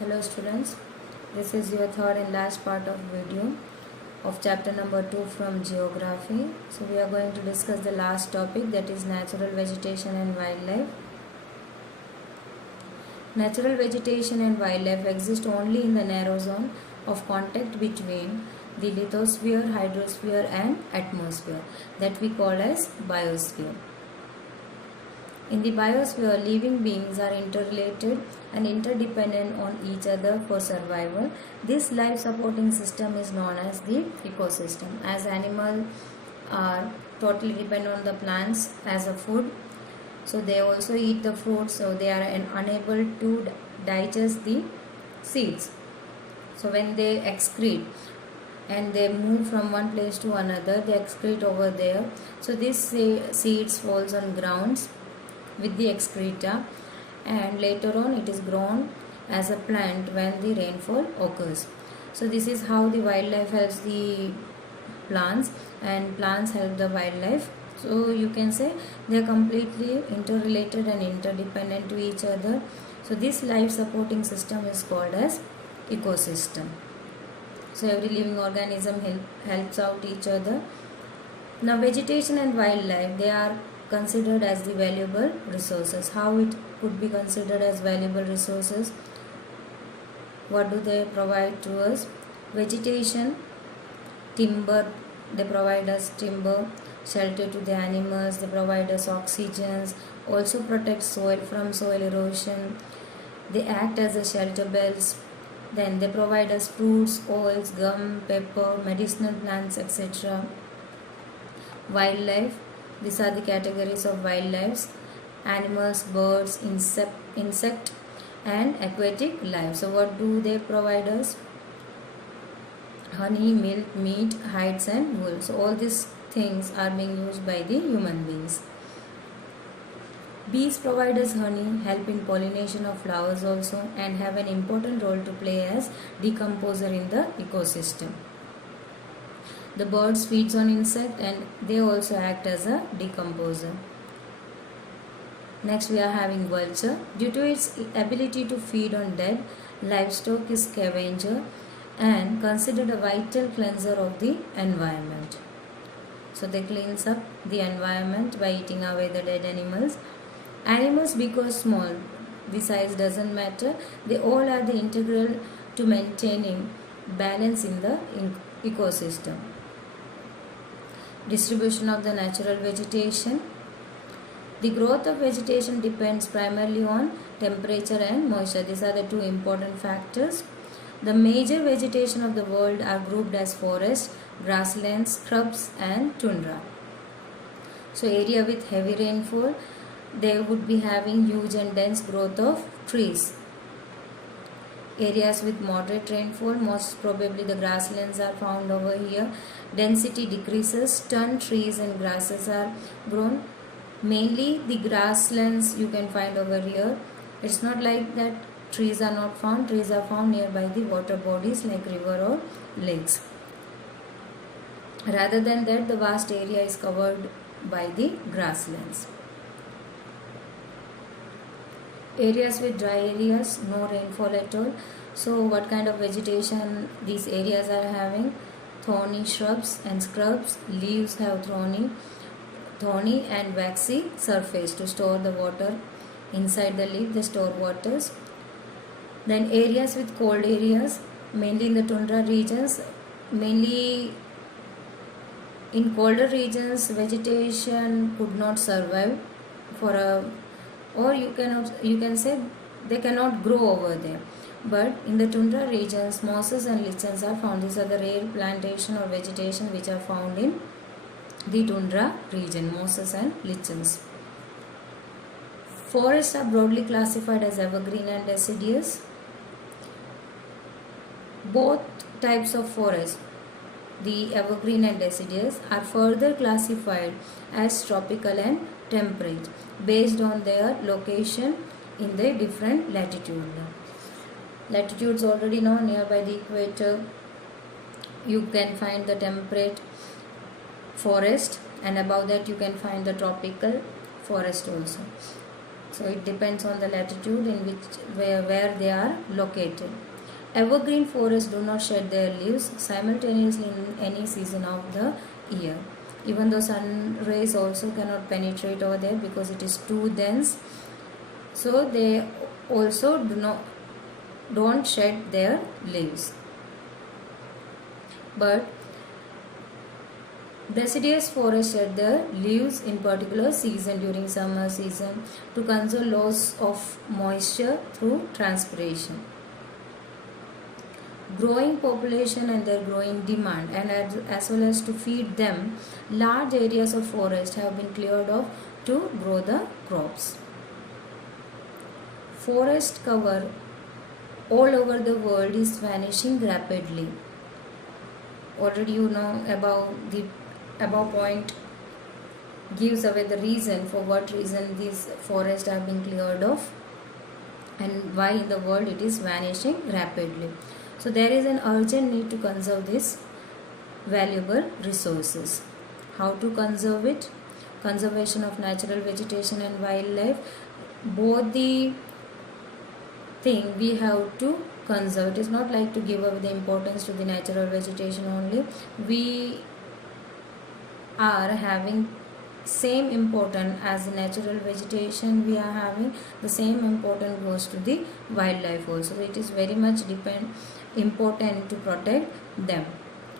Hello students, this is your third and last part of video of chapter number 2 from geography. So we are going to discuss the last topic, that is natural vegetation and wildlife. Natural vegetation and wildlife exist only in the narrow zone of contact between the lithosphere, hydrosphere and atmosphere, that we call as biosphere. In the biosphere, living beings are interrelated and interdependent on each other for survival. This life supporting system is known as the ecosystem. As animals are totally dependent on the plants as a food, so they also eat the fruits, so they are unable to digest the seeds. So when they excrete and they move from one place to another, they excrete over there. So this seeds falls on grounds with the excreta, and later on it is grown as a plant when the rainfall occurs. So this is how the wildlife helps the plants and plants help the wildlife. So you can say they are completely interrelated and interdependent to each other. So this life supporting system is called as ecosystem. So every living organism helps out each other. Now vegetation and wildlife, they are considered as the valuable resources. How it could be considered as valuable resources? What do they provide to us? Vegetation, timber, they provide us timber, shelter to the animals, they provide us oxygen, also protect soil from soil erosion, they act as a shelter belts, then they provide us fruits, oils, gum, pepper, medicinal plants, etc. Wildlife, these are the categories of wildlife: animals, birds, insect and aquatic life. So what do they provide us? Honey, milk, meat, hides and wool. So all these things are being used by the human beings. Bees provide us honey, help in pollination of flowers also, and have an important role to play as decomposer in the ecosystem. The birds feeds on insect and they also act as a decomposer. Next we are having vulture. Due to its ability to feed on dead livestock, is scavenger and considered a vital cleanser of the environment. So they cleans up the environment by eating away the dead animals. Animals, because small, the size doesn't matter, they all are the integral to maintaining balance in the ecosystem. Distribution of the natural vegetation. The growth of vegetation depends primarily on temperature and moisture. These are the two important factors. The major vegetation of the world are grouped as forest, grasslands, shrubs and tundra. So area with heavy rainfall, they would be having huge and dense growth of trees. Areas with moderate rainfall, most probably the grasslands are found over here. Density decreases, stunned trees and grasses are grown. Mainly the grasslands you can find over here. It's not like that trees are not found. Trees are found nearby the water bodies like river or lakes. Rather than that, the vast area is covered by the grasslands. Areas with dry areas, no rainfall at all. So what kind of vegetation these areas are having? Thorny shrubs and scrubs. Leaves have thorny and waxy surface to store the water. Inside the leaf they store waters. Then areas with cold areas, mainly in the tundra regions. Mainly in colder regions, vegetation could not survive for a, or you can say they cannot grow over there. But in the tundra regions, mosses and lichens are found. These are the rare plantation or vegetation which are found in the tundra region, mosses and lichens. Forests are broadly classified as evergreen and deciduous. Both types of forests, the evergreen and deciduous, are further classified as tropical and temperate based on their location in the different latitude. Latitudes already know, nearby the equator you can find the temperate forest, and above that you can find the tropical forest also. So it depends on the latitude in which where they are located. Evergreen forests do not shed their leaves simultaneously in any season of the year. Even though sun rays also cannot penetrate over there because it is too dense, so they also don't shed their leaves. But deciduous forests shed their leaves in particular season during summer season to conserve loss of moisture through transpiration. Growing population and their growing demand, and as well as to feed them, large areas of forest have been cleared off to grow the crops. Forest cover all over the world is vanishing rapidly. Already you know about the above point gives away the reason for what reason these forests have been cleared off and why in the world it is vanishing rapidly. So there is an urgent need to conserve these valuable resources. How to conserve it? Conservation of natural vegetation and wildlife. Both the thing we have to conserve. It is not like to give away the importance to the natural vegetation only. We are having same important as the natural vegetation we are having, the same important goes to the wildlife also. So it is very much important to protect them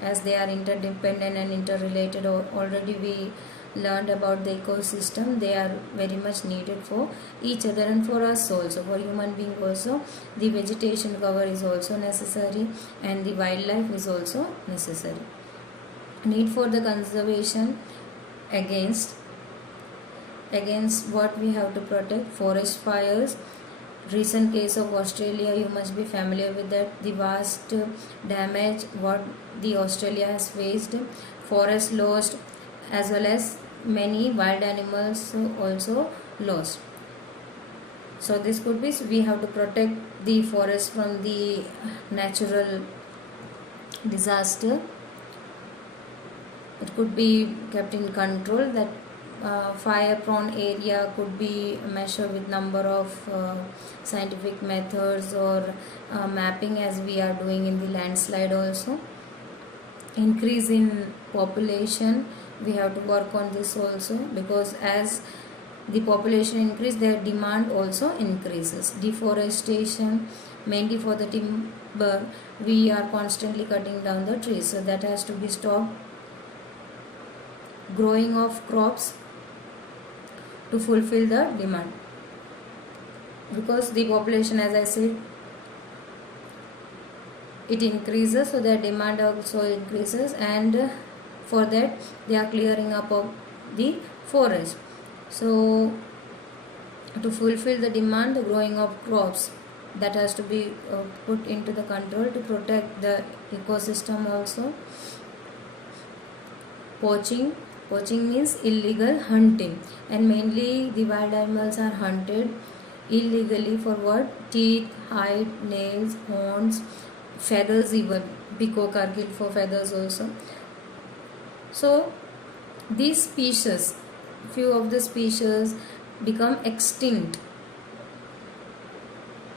as they are interdependent and interrelated. Already we learned about the ecosystem. They are very much needed for each other and for us also, for human being also. The vegetation cover is also necessary and the wildlife is also necessary. Need for the conservation against what we have to protect. Forest fires. Recent case of Australia, you must be familiar with that, the vast damage what the Australia has faced. Forest lost as well as many wild animals also lost. So this could be, we have to protect the forest from the natural disaster. It could be kept in control. That fire prone area could be measured with number of scientific methods or mapping as we are doing in the landslide also. Increase in population, we have to work on this also, because as the population increase, their demand also increases. Deforestation, mainly for the timber, we are constantly cutting down the trees, so that has to be stopped. Growing of crops to fulfill the demand, because the population, as I said, it increases, so their demand also increases, and for that they are clearing up of the forest. So to fulfill the demand, the growing of crops, that has to be put into the control to protect the ecosystem also. Poaching means illegal hunting, and mainly the wild animals are hunted illegally for what? Teeth, hide, nails, horns, feathers, even peacock are killed for feathers also. So these species, few of the species become extinct,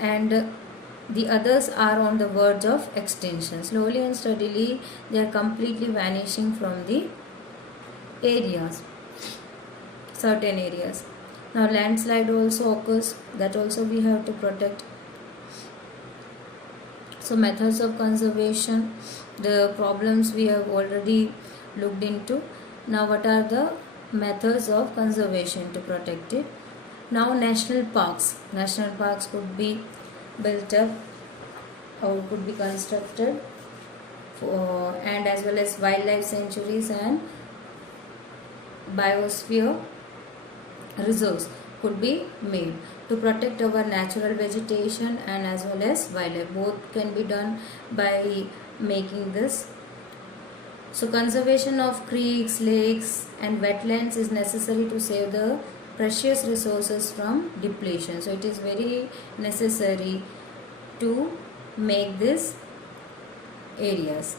and the others are on the verge of extinction. Slowly and steadily they are completely vanishing from the areas, certain areas. Now landslide also occurs, that also we have to protect. So methods of conservation, the problems we have already looked into. Now what are the methods of conservation to protect it? Now national parks could be built up or could be constructed and as well as wildlife sanctuaries and biosphere reserves could be made to protect our natural vegetation and as well as wildlife. Both can be done by making this. So conservation of creeks, lakes and wetlands is necessary to save the precious resources from depletion. So it is very necessary to make these areas.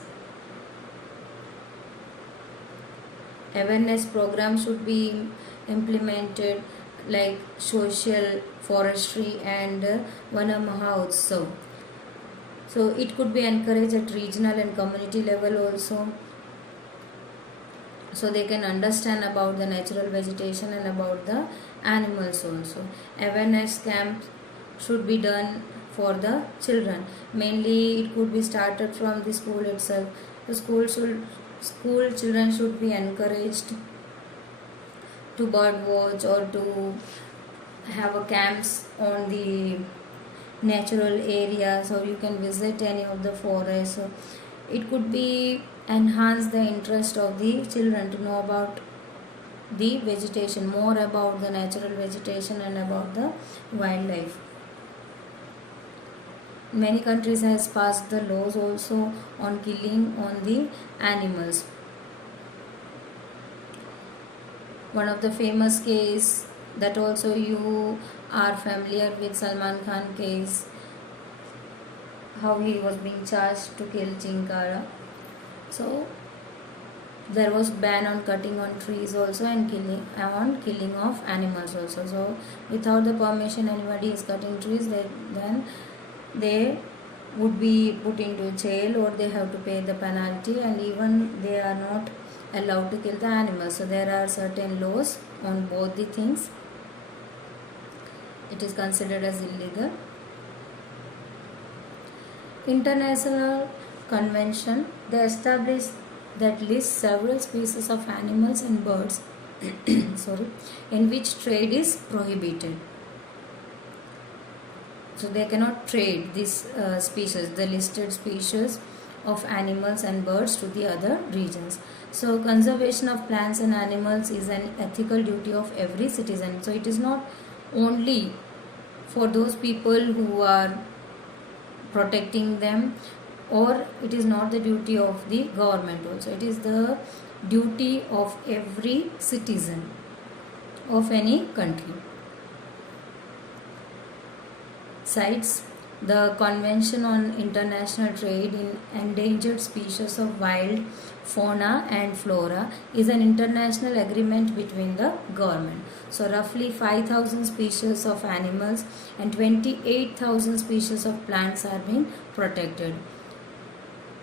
Awareness programs should be implemented like social forestry and Vana Mahotsav. So it could be encouraged at regional and community level also, so they can understand about the natural vegetation and about the animals also. Awareness camps should be done for the children. Mainly it could be started from the school itself. The school children should be encouraged to bird watch or to have a camps on the natural areas, or you can visit any of the forests. So it could be enhance the interest of the children to know about the vegetation, more about the natural vegetation and about the wildlife. Many countries has passed the laws also on killing on the animals. One of the famous case that also you are familiar with, Salman Khan case, how he was being charged to kill Chinkara. So there was ban on cutting on trees also and killing of animals also. So without the permission anybody is cutting trees, then they would be put into jail or they have to pay the penalty, and even they are not allowed to kill the animals. So there are certain laws on both the things. It is considered as illegal. International convention, they established that lists several species of animals and birds in which trade is prohibited. So they cannot trade these species, the listed species of animals and birds, to the other regions. So conservation of plants and animals is an ethical duty of every citizen. So it is not only for those people who are protecting them, or it is not the duty of the government also. It is the duty of every citizen of any country. CITES, the Convention on International Trade in Endangered Species of Wild Fauna and Flora, is an international agreement between the government. So roughly 5,000 species of animals and 28,000 species of plants are being protected.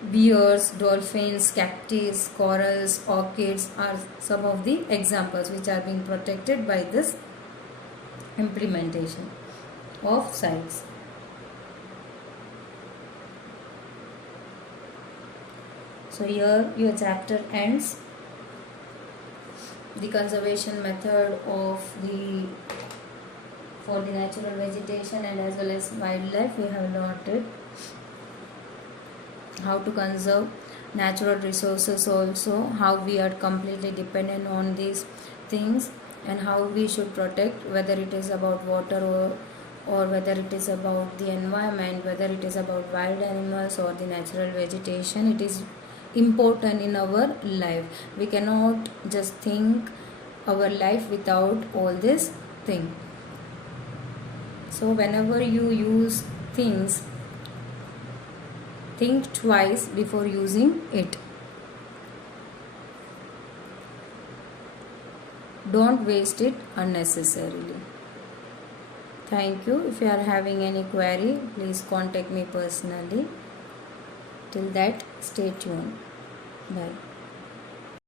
Bears, dolphins, cactus, corals, orchids are some of the examples which are being protected by this implementation of CITES. So here your chapter ends. The conservation method for the natural vegetation and as well as wildlife we have noted. How to conserve natural resources also, how we are completely dependent on these things, and how we should protect, whether it is about water or whether it is about the environment, whether it is about wild animals or the natural vegetation. It is important in our life. We cannot just think our life without all this thing. So whenever you use things, think twice before using it. Don't waste it unnecessarily. Thank you. If you are having any query, please contact me personally. Till that, stay tuned. Bye.